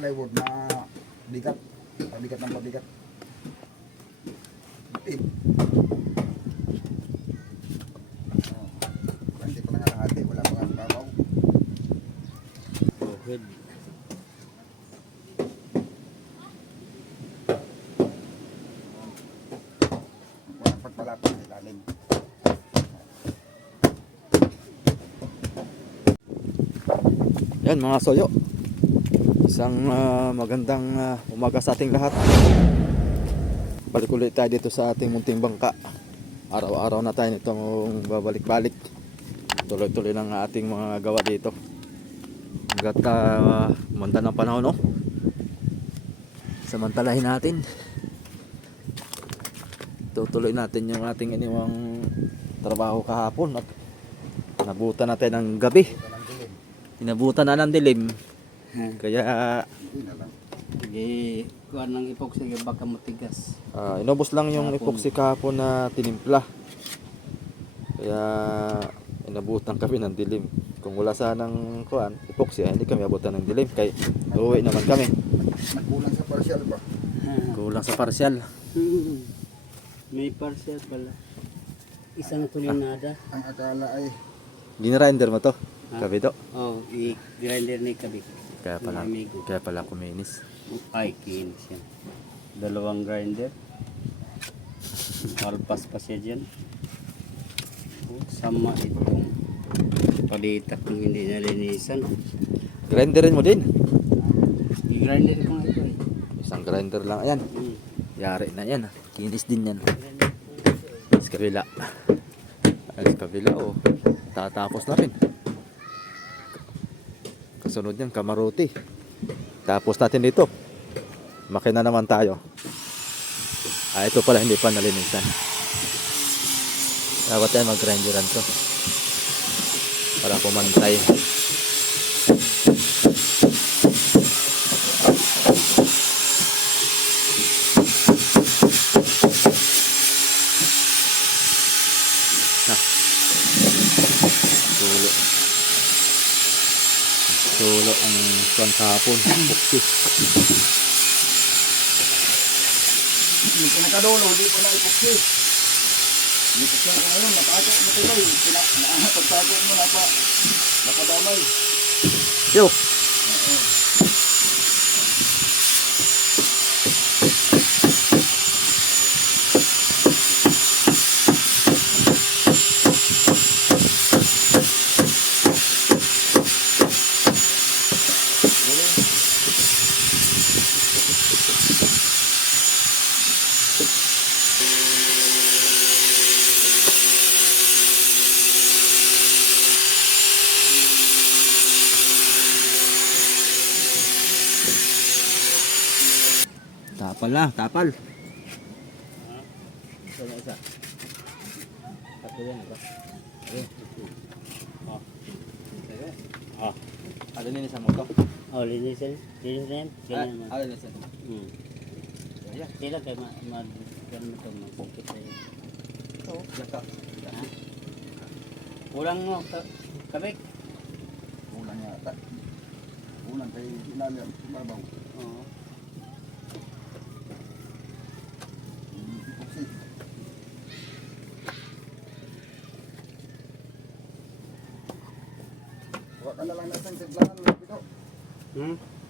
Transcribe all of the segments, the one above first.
Plywood na bigat. Pabigat ng pabigat. Hindi pa nangalahati. Wala pa nga babaw. Good. Walang pagpalapit sa ilalim. Yan mga soyo, isang magandang umaga sa ating lahat. Balik ulit tayo dito sa ating munting bangka. Araw-araw na tayo nitong babalik-balik. Tuloy-tuloy ng ating mga gawa dito hanggat umanda ng panahon, no? Samantalahin natin, tutuloy natin yung ating iniwang trabaho kahapon at nabutan natin ng gabi. Inabutan na ng dilim. Kaya Hindi kuha ng epoxy baka matigas. inubos lang yung epoxy kahapon na tinimpla. Kaya inabutan kami ng dilim. Kung wala sanang kuan epoxy, hindi kami abutan ng dilim. Kaya uuwi naman kami. Nagkulang sa partial ba? Kulang sa parsyal. May parcel pala. Isang tulinada. Ang akala ay Ginrinder mo to? Kabito? Oh, i-grinder ni Kabit. Kaya pala, Ng amigo. kaya pala kuminis. Ay, kinis yan. Dalawang grinder. Alpas pa siya dyan. Oh, sama itong palitak kung hindi nalinisan. Grinderin mo din. I-grinder ko nga ito eh. Isang grinder lang. Ayan. Yari na yan. Kinis din yan. Sa kabila. Sa kabila, oh. Tatapos na rin. Kasunod yan, kamaruti. Tapos natin dito. Makina naman tayo. Ito pala hindi pa nalinisan. Dapat yan mag-grinderan to para pumantay. Tulo ang kuwan kahapon. Epoxy. hindi ko nakadulo, hindi ko na epoxy. Hindi ko siya ngayon, napasok mo tuloy. Pagpasok mo napadamay. Yo! Tapal na, tapal. Ito na isa. Tapos yan ito. Oh. Ano ninisan mo to? Oh, linisin. Linisin na yan. Ganyan mo. Ninisan. Ayan. Kailan kayo ganun ito, mag-pukit na yun. Ito, yaka. Ha? Kulang mo, Kabik. Kulang yata. Kulang kay ilalim, babaw. Oo. Epoxy. Huwag ka na lang na isang tiblahan. Dito.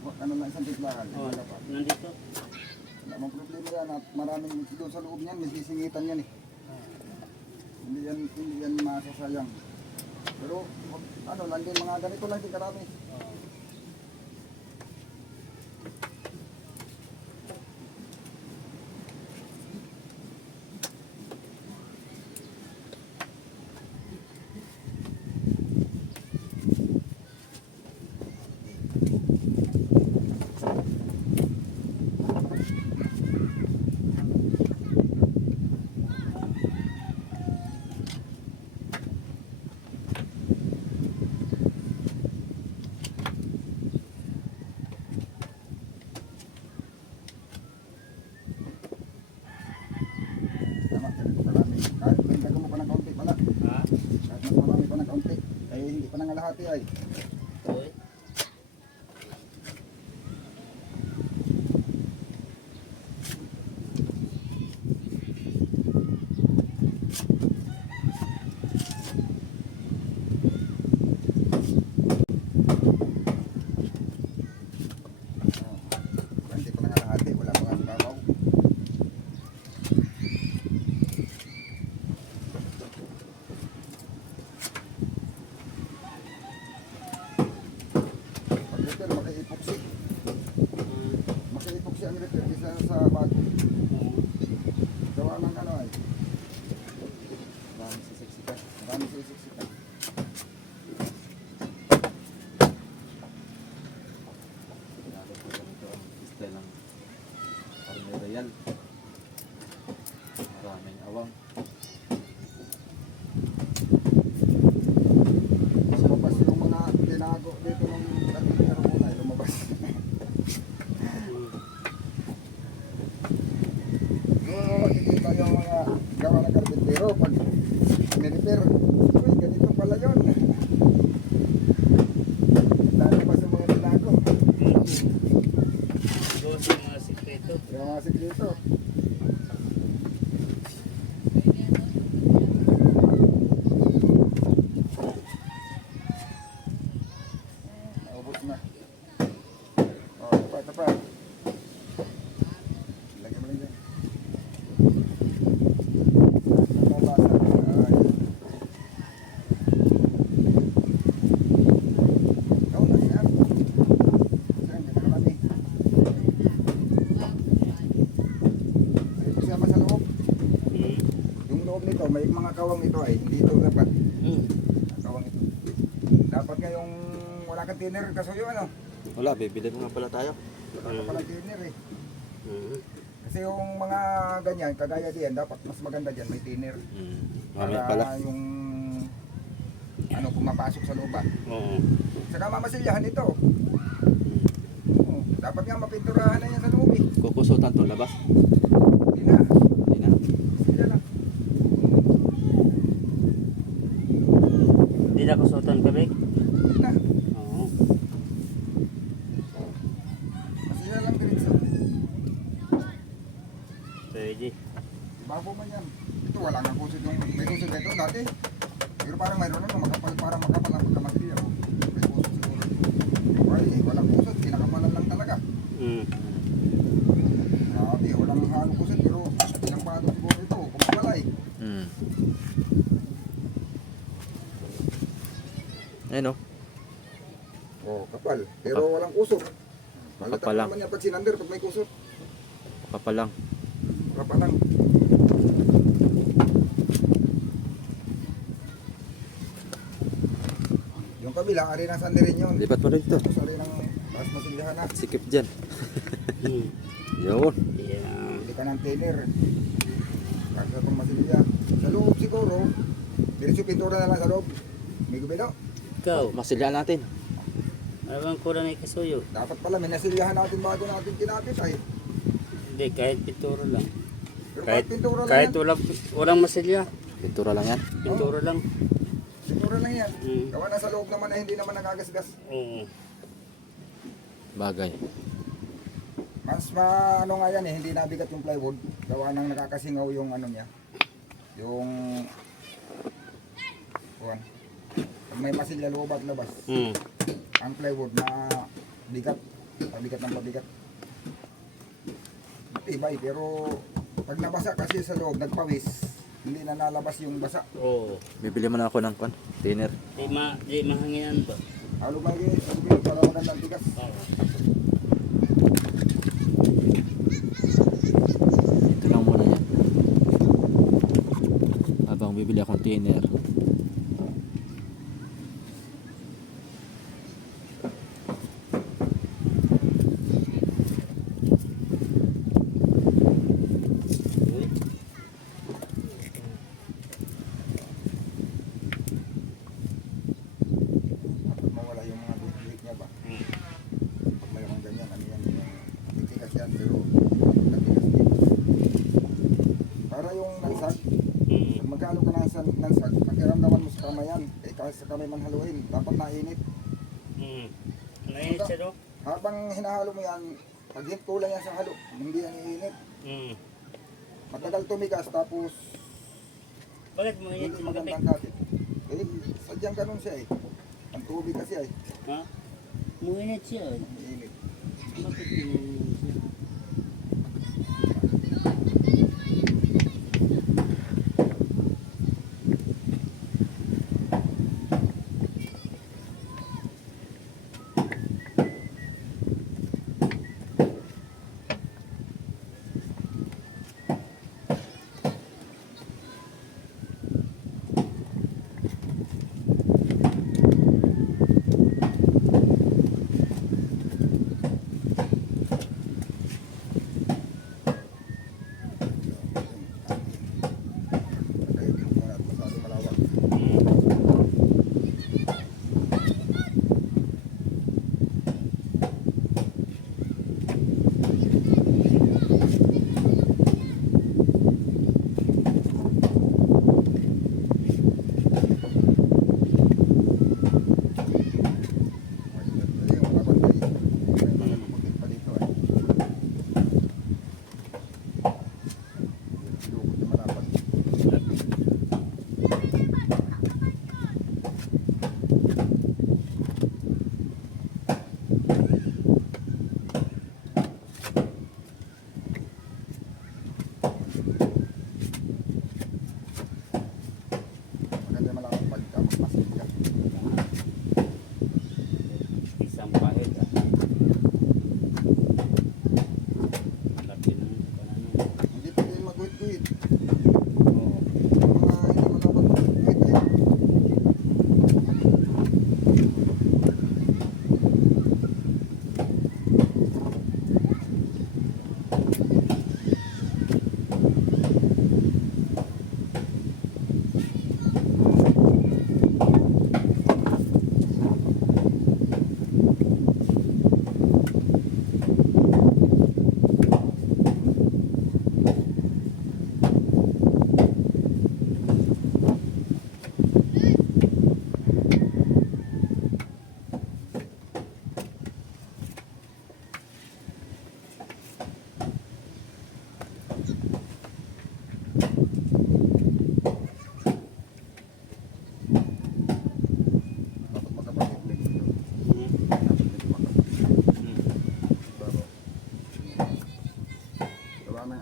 Huwag ka na lang isang tiblahan. Oh, Wala pa. nandito. Wala mong problema yan at maraming doon sa loob niyan, may sisingitan yan eh. Hindi yan masasayang. Pero ano lang din, mga ganito lang din karami. nangalahati ay. Isang repair, isa sa bago. Gawa ng ano ay. Maraming sisiksikan. Maraming sisiksikan. Lalo po ganito ang style ng Army Royal. Maraming awang. Lumabas yung mga tinago dito ng karpintero muna ay lumabas. Doon makikita yung mga gawa ng karpintero pag nirepair. Uy, ganito pala yun. Lalabas yung mga tinago. Doon sa mga sikreto. Yung mga sikreto. Naubos na. Oh, ito pa. Lagyan mo lang dyan. Nabasa. Ay. Ikaw na siya. Saan ka nakalami? Ito siya sa loob. Yung loob nito, may mga kawang ito ay hindi ito dapat. Kawang ito. Dapat nga yung wala kang thinner kasuyo ano. Wala, bibili mo nga pala tayo. Wala palang thinner eh. Kasi yung mga ganyan, kagaya diyan, dapat mas maganda diyan, may thinner. Mamaya pala. Yung ano pumapasok sa loob. Oo. Saka mamasilyahan ito. Oo, dapat nga mapinturahan na yan sa loob eh. Kukusutan to labas. Hindi na. Hindi na. Silya lang. Hindi na kusutan kami. Hindi na. Oo. Masilya lang diretso. Pwede. Bago man yan. Ito wala nga kusod yung may kusod na ito dati. Pero parang mayroon na makapal, parang makapal ang pagkamatilya. May kusod siguro. Ay, walang kusod, kinakapalan lang talaga. Grabe, walang halong kusod pero ilang bato siguro ito, kumpalay. Ayun o. Oh, kapal. Pero walang kusod. Kapal Halata lang. naman yan pag sinander, pag may kusod. Papalang. Kapal lang. Yung kabila, ari ng sanderin yun. Lipat mo rin dito. Tapos ari ng taas masilyahan na. Sikip dyan. Yun. Yeah. Hindi ka ng thinner. Kasi itong masilya. Sa loob siguro, diretso pintura na lang sa loob. May gubilo. Ikaw, Masilya natin. ano bang kurang ay kasuyo? Dapat pala, minasilyahan natin bago natin kinapit ay. Hindi, kahit pituro lang. Pero Kahit, kahit pintura lang kahit yan. walang masilya. Pintura lang yan. Pituro lang. Pintura lang yan. Mm. Gawa na sa loob naman na hindi naman nagagasgas. Oo. Bagay. Mas ano nga yan eh, hindi nabigat yung plywood. Gawa nang nakakasingaw yung ano niya. Yung kuwan. Pag may masilya loob at labas. Ang plywood na bigat. Pabigat ng pabigat. Matibay pero pag nabasa kasi sa loob, nagpawis. Hindi na nalabas yung basa. Oo. Bibili mo na ako ng kwan. Thinner. Di mahanginan ba? Halo ba yung para magandang bigas. Oo. Ito lang muna yan. Habang bibili akong thinner. Mawala yung mga bibig niya ba? Pag mayroong ganyan, ano yan? Titikas yan pero natikas din. Para yung nansag, pag magkalo ka ng nansag, pakiramdaman mo sa kamay yan. Eh kahit sa kamay man haluin, dapat nainit. Nainit siya do? Habang hinahalo mo yan, pag kulang yan sa halo, hindi yan iinit. Matagal tumigas tapos Bakit mo init hindi yung kape? magandang kapit. Eh, sadyang ganun siya eh. Ang tubig kasi ay Ha? Muinit siya. iinit. Bakit muinit siya?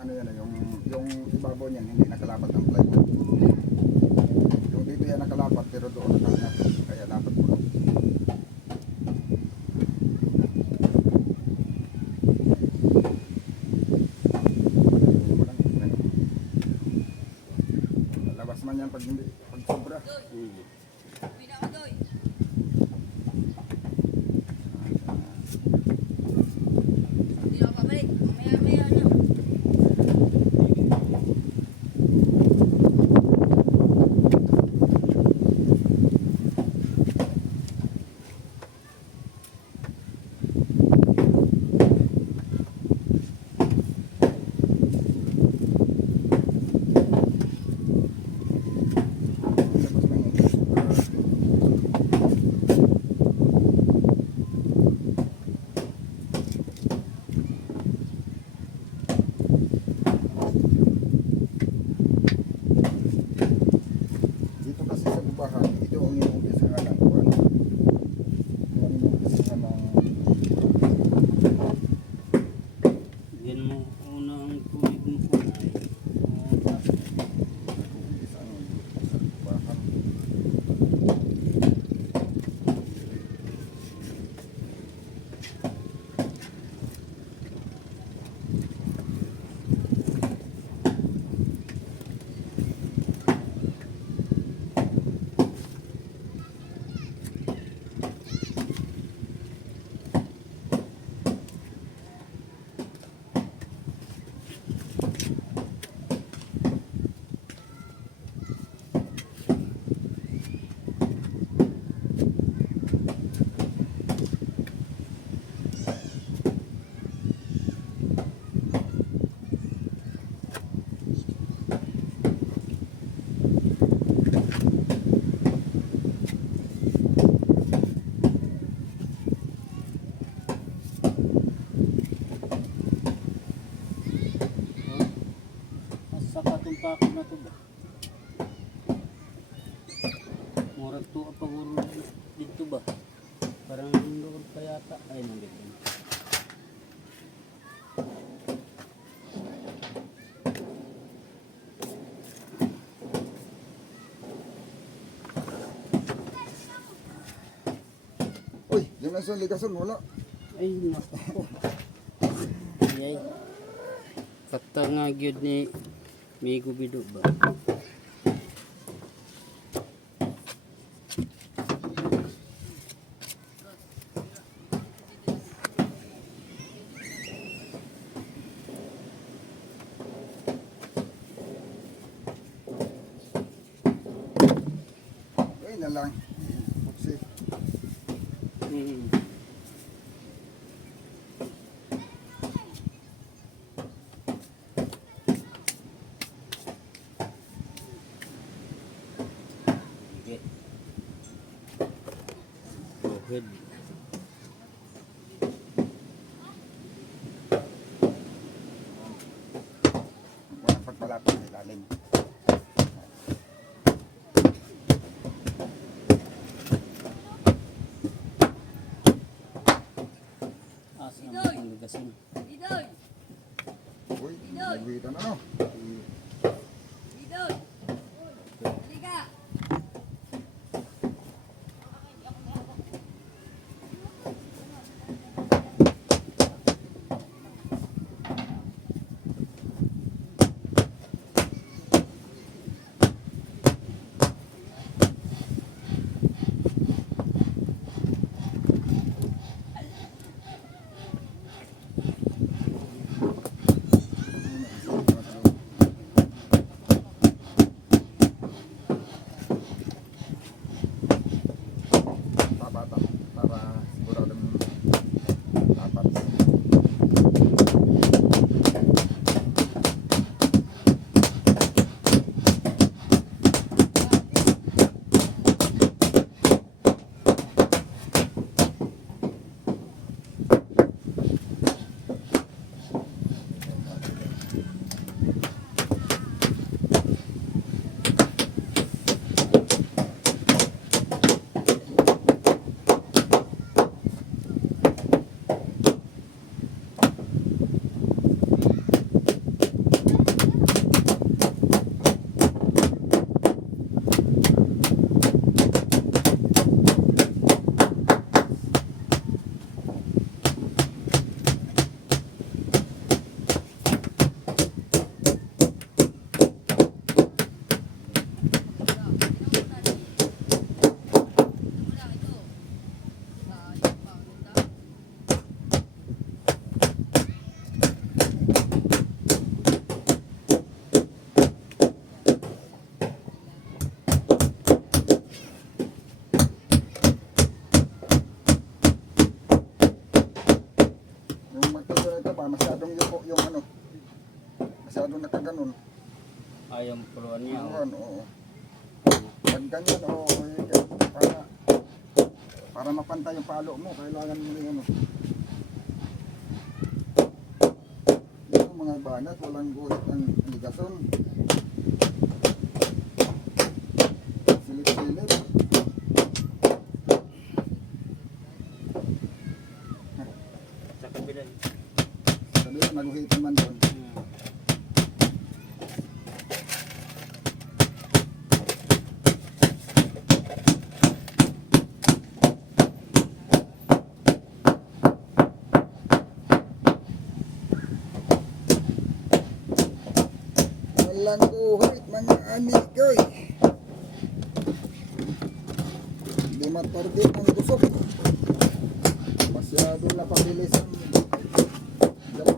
ano yan, yung ibabaw niyan hindi nakalapat ng plywood. Yung dito yan nakalapat pero doon nakahanap. Kaya dapat po. Labas man yan pag hindi, pag sobra. Labas man yan. Dito kasi sa bubahan, ito ang inuumpisahan ng kuwan. Ito ang inuumpisahan ng Yan mo unang tubig mo po ay inuumpisahan sa bubahan. sa katong pako na to ba? Murag to paguro dito ba? Parang lulur pa yata. Ay, nandito. Uy, yung nasa ligason, wala. Ay, naku. Ay, kata nga gyud ni Migo Bido ba? Ay na lang. Kasi, Hmm. Okay. Go ahead. walang pagpalapit sa ilalim. Asa naman ang ligasin. Uy, nagbitan ano? ito ba, masyadong yuko yung ano. Masyadong nakaganon. Yung puluan niya. Yun, oo. Pag ganyan, para mapantay yung palo mo, kailangan mo yung ano. Yung mga banat, walang guhit ng ligason. Silip-silip. Sa kabila. Sabi na, maguhitan man doon. Walang guhit mga amigoy. Hindi matordit ang tusok. Masyado na pabilis ang galaw.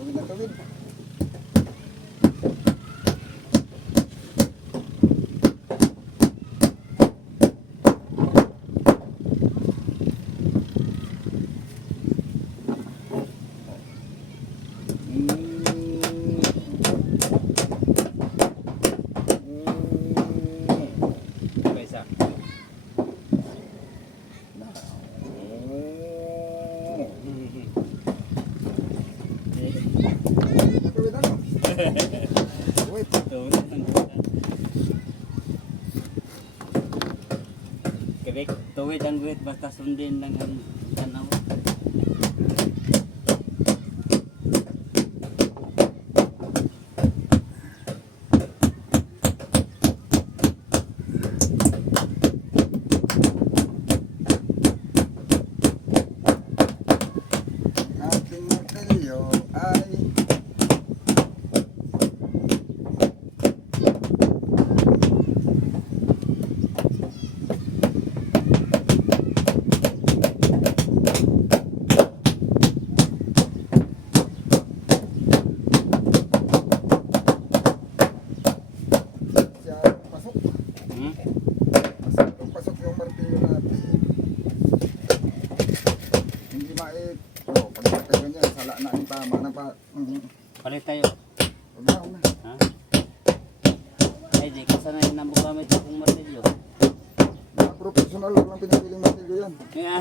Tuwid na tuwid. Isa. Tuwid ano? Tuwid. Tuwid ang guhit basta sundin lang ang tanaw. Ating martilyo ay masyadong pasok. Masyadong pasok yung martilyo natin. Hindi pag ganyan, sala na ang tama na pa. Palit tayo. Huwag na, huwag na. Ha? Ay, di ka sanay na mo gamit akong martilyo. Mga professional lang ang pinapiling martilyo yan. Kaya,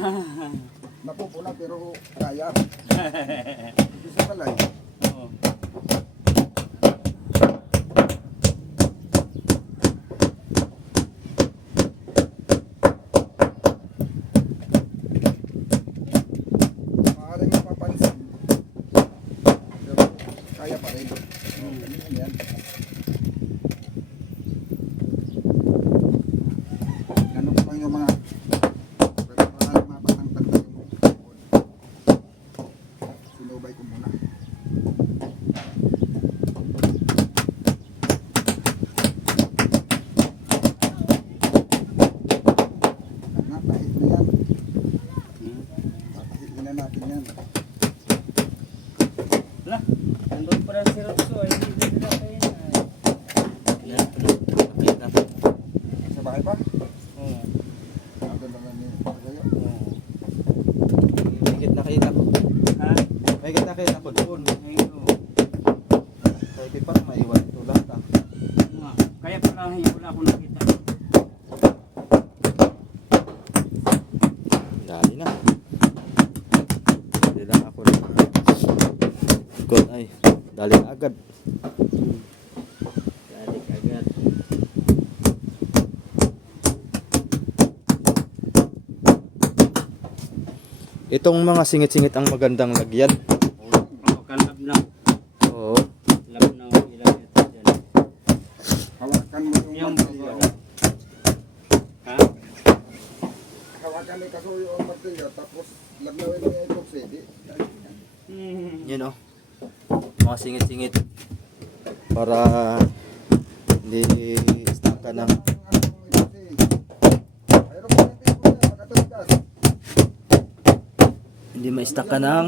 Napupuna pero kaya. Professional ay. oo. Maaaring mapapansin. Pero kaya pa rin. Ganyan yan. Ganun pa yung mga pero maaaring mapatangtag na yung sinubay ko muna. Napahit na yan. Papahitin na natin yan. Wala, nandun pa rin si Rotso. Ay, hindi nila kayo na. Sa bahay pa? Oo. Nandun naman ni Pagayo. Higit nakita ko. Ha? Higit nakita ko doon. Ayun. Pwede pa maiwan ito lahat ah. Nga. Kaya pala wala akong nakita. Dali na. Dali lang ako rin. God ay, dali na agad. Dalik agad. Itong mga singit-singit ang magandang lagyan. Kalab na. Oo. Lab na ilan ito dyan. Hawakan mo yung Yung martilyo. ha? Hawakan mo yung kasuyo o martilyo, tapos lagnawin mo yung epoxy. Yan o. Mga singit-singit. Para hindi stuck ka ng... Hindi ma-stuck ka ng...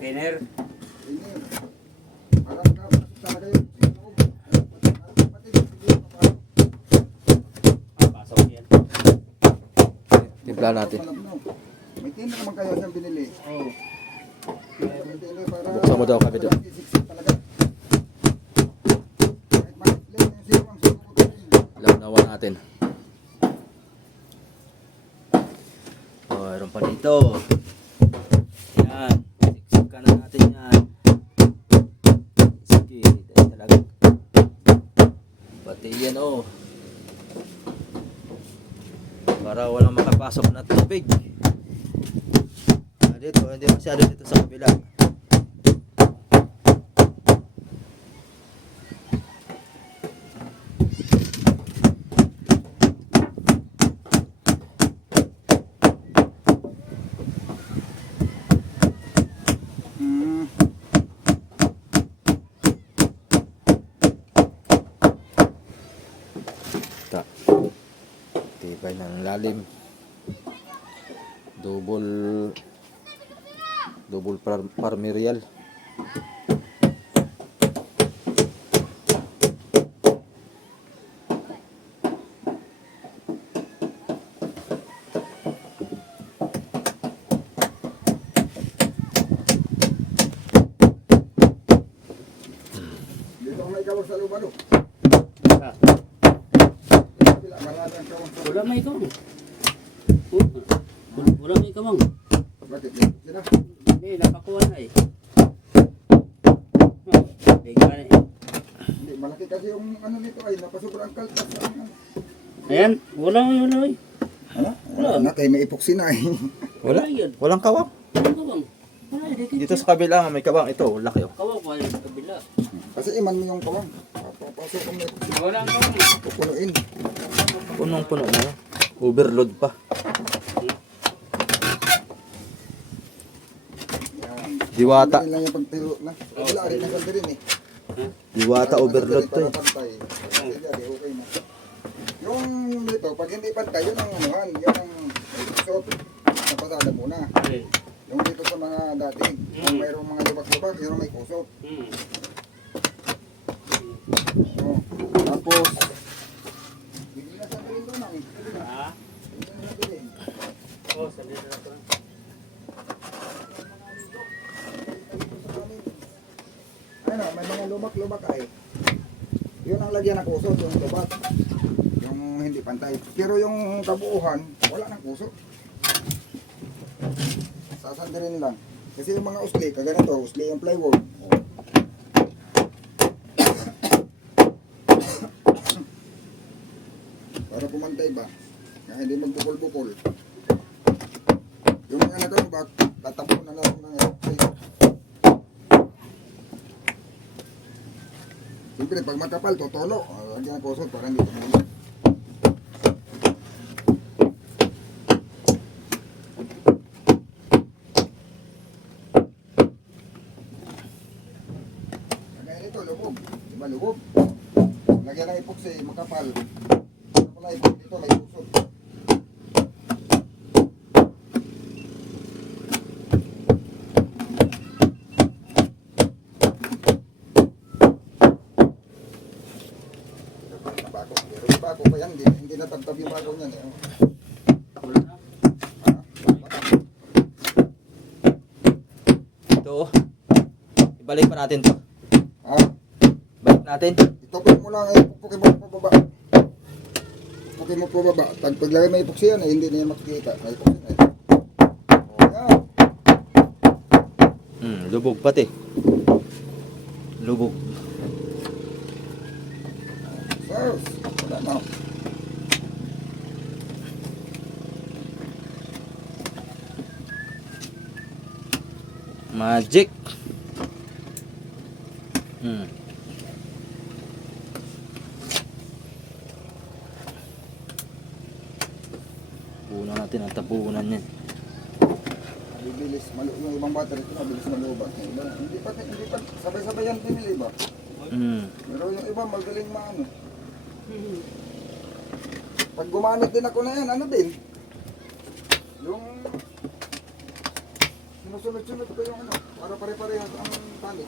Kiner. Pasok yan. Timpla natin. May tino naman kayo siyang binili. Oo. May tino para... Buksan mo daw kami doon. Siksik talaga. Kahit maikli, yung zero ang sukutin. Launawa natin. Oh, mayroon pa dito. Yan. Siksik ka na natin yan. Sige, dahil talaga. Pati yan oh. Para walang makapasok na tubig. Ah, dito, hindi masyado dito sa kabila. Hmm. Ta. Tibay ng lalim. Double parmerial. Dito may kawang sa lubado. Ah, Bila, marami ang kawang sa wala may kawang. Wala may kawang. Bakit? Dito sila. Hindi, nakakuha na eh. Biga na eh. Hindi, malaki kasi yung ano nito ay napasobrang kaltas. Ayan, wala eh. Ano? Wala na kayo may epoxy na eh. Wala. yan. Walang kawang. Walang kawang. Wala eh, Dito sa kabila may kawang. Ito, laki oh. kawang wala sa kabila. Kasi iman mo yung kawang. Papasok mo yung epoxy. Wala ang kawang. Pupunuin. Punong-puno na. Overload pa. Yan. Diwata. Sandali lang yung pagtiro na. Wala rin ang sandali rin eh. Diwata overload to Para eh. pantay. Sige, di, okay na. Yung dito, pag hindi pantay, yun ang anuhan. Yun ang shot. Napasada muna. Okay. Yung dito sa mga dati, kung mayroong mga lubak-lubak, yun ang may kusot. Oh. Tapos, hindi na sandali ito na eh. Ha? Hindi na sandali. Oh, sabi na ito. Ano, may mga lubak-lubak ay. Yun ang lagyan ng kusot, yung lubak. Yung hindi pantay. Pero yung kabuuhan, wala ng kusot. Sasandirin lang. Kasi yung mga usli, kaganito, usli yung plywood. Oh. Para pumantay ba? Kaya hindi magbukol-bukol. Yung mga nagambak, tatapo na lang ng epoxy. Siyempre, pag makapal, totolo. Lagyan ng kusot para hindi tumulo. Kagaya nito, lubog. Diba lubog? Lagyan ng epoxy, makapal. Tapos na epoxy dito, may kusot. Bago. Pero yung bago pa yan, hindi natagtab yung bago niyan. Eh. Wala na. Ito oh. Ibalik pa natin to. Ha? Balik natin. Itupin mo lang, pupukin mo pababa. Pupukin mo pababa. Paglagay may epoxy yan, hindi na yan makikita. May epoxy na yan. Yan. Lubog pati. Lubog. Sus, wala na. Magic. Hmm. Tabunan natin ang tabunan yan. Bibilis, yung ibang battery ito, mabilis malubat. Hindi pa sabay-sabay yan pinili ba? Hmm. Pero yung iba magaling maano. Pag gumanit din ako na yan, ano din? Yung sinusunod-sunod ko yung ano, para pare-parehas ang tali.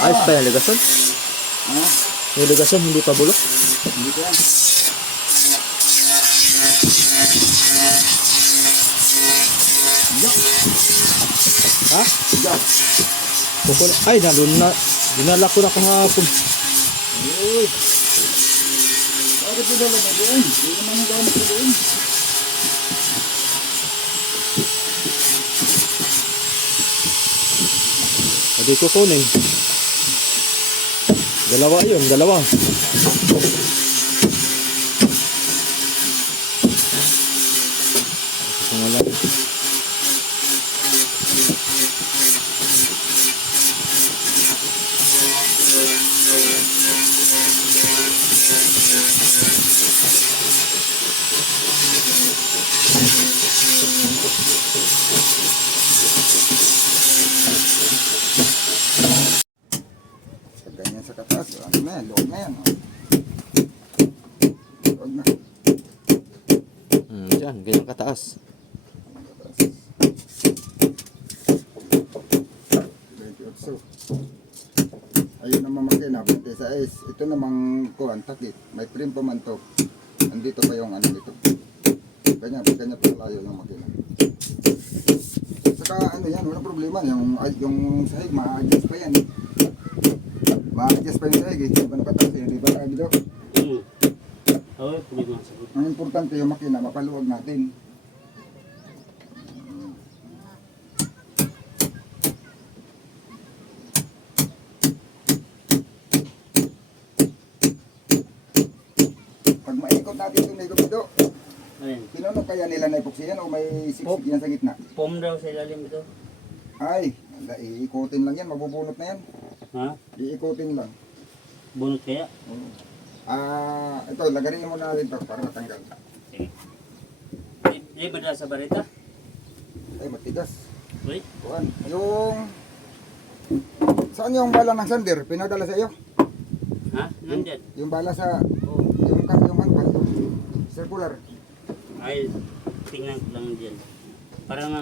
Ayos pa yung ligason? Ha? Yung ligason hindi pa bulok? Hindi ko yan. Ha? Jack. Ay, nandun na. Dinala ko na kahapon. Uy. Bakit dinala mo doon? Hindi naman yung gamit ko doon. Hindi ko kunin. Dalawa yun, dalawa. Wala. Sa ganyan sa katas, ano na yan, luwag na yan. Oh. Luwag na. Diyan, ganyan kataas. So, ayun naman makina, 26. Ito namang kuhan, takip. May frame pa man to. Nandito pa yung ano dito. Ganyan pa layo yung makina. Saka ano yan, walang problema. Yung sahig, ma-adjust pa yan. Ma-adjust pa yung sahig eh. Di ba nakataas eh, di ba lagi daw? Oo, problema sa good. Ang importante yung makina, mapaluwag natin. Pag maikot natin itong may gumido, Ayun. pinunong kaya nila na epoxy yan o may siksik yan sa gitna? Foam daw sa ilalim ito. Ay, iikutin lang yan, mabubunot na yan. Ha? Iikutin lang. Bunot kaya? Oo. Ito, lagarin mo na rin to para matanggal. Sige. Di ba na sa barita? Ay, matigas. Uy, Kuhan. Saan yung bala ng sander? Pinadala sa iyo? ha? Nandyan. Yung bala sa, Oo. yung ano ba? Circular. Ay, tingnan ko lang dyan. Parang